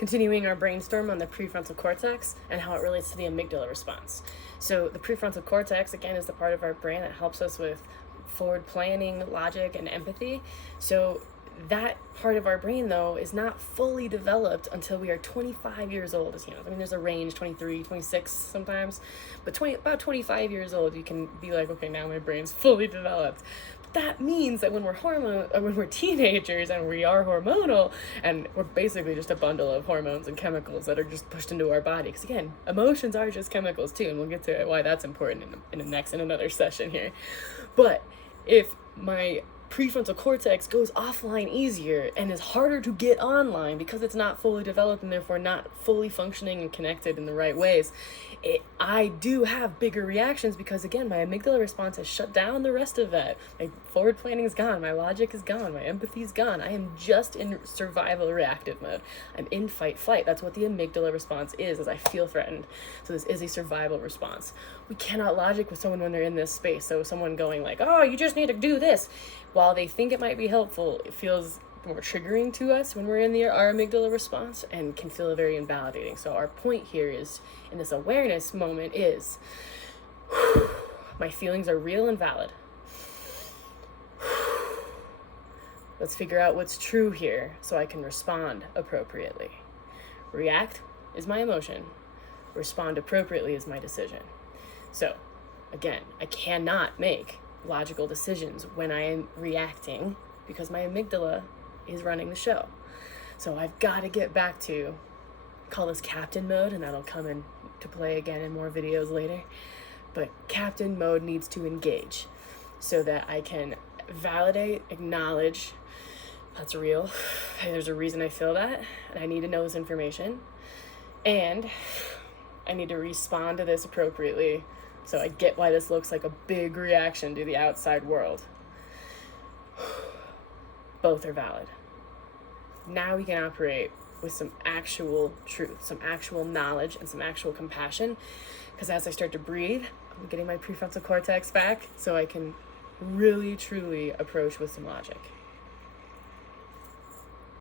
continuing our brainstorm on the prefrontal cortex and how it relates to the amygdala response. So the prefrontal cortex, again, is the part of our brain that helps us with forward planning, logic, and empathy. So that part of our brain, though, is not fully developed until we are 25 years old as humans. I mean, there's a range, 23, 26 sometimes, but about 25 years old, you can be like, okay, now my brain's fully developed. But that means that when we're teenagers and we are hormonal, and we're basically just a bundle of hormones and chemicals that are just pushed into our body. Because again, emotions are just chemicals too, and we'll get to why that's important in another session here. But if my prefrontal cortex goes offline easier and is harder to get online because it's not fully developed and therefore not fully functioning and connected in the right ways, I do have bigger reactions because, again, my amygdala response has shut down the rest of that. My forward planning is gone, my logic is gone, my empathy is gone. I am just in survival reactive mode. I'm in fight flight. That's what the amygdala response is I feel threatened. So this is a survival response. We cannot logic with someone when they're in this space. So someone going like, oh, you just need to do this, while they think it might be helpful, it feels more triggering to us when we're in our amygdala response and can feel very invalidating. So our point here is, in this awareness moment, is my feelings are real and valid. Let's figure out what's true here so I can respond appropriately. React is my emotion. Respond appropriately is my decision. So, again, I cannot make logical decisions when I am reacting because my amygdala is running the show. So I've got to get back to, call this captain mode, and that'll come into play again in more videos later. But captain mode needs to engage so that I can validate, acknowledge that's real. There's a reason I feel that, and I need to know this information. And I need to respond to this appropriately so I get why this looks like a big reaction to the outside world. Both are valid. Now we can operate with some actual truth, some actual knowledge, and some actual compassion. Because as I start to breathe, I'm getting my prefrontal cortex back so I can really, truly approach with some logic.